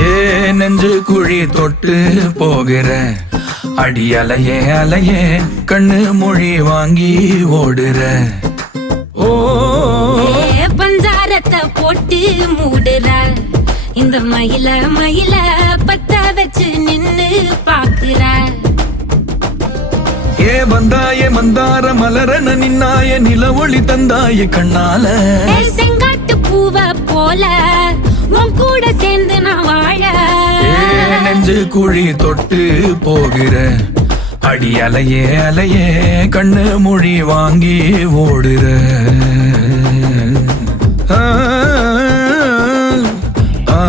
ஏ நெஞ்சு குழி தொட்டு போகிற அடி அலையே அலையே கண்ணு மொழி வாங்கி ஓடுற. ஓ பஞ்சாரத்தை போட்டு மூடுற இந்த மயில மயில பத்த வச்சு நின்னு பாக்குற. ஏ வந்தாய மந்தார மலரன நின்னாய நில ஒளி தந்தாய கண்ணால. செங்காட்டு பூவ போல உன் கூட சேர்ந்து நான் வாழ. நெஞ்சு குழி தொட்டு போகிற அடி அலையே அலையே கண்ணு மொழி வாங்கி ஓடுற. ஆ ஆ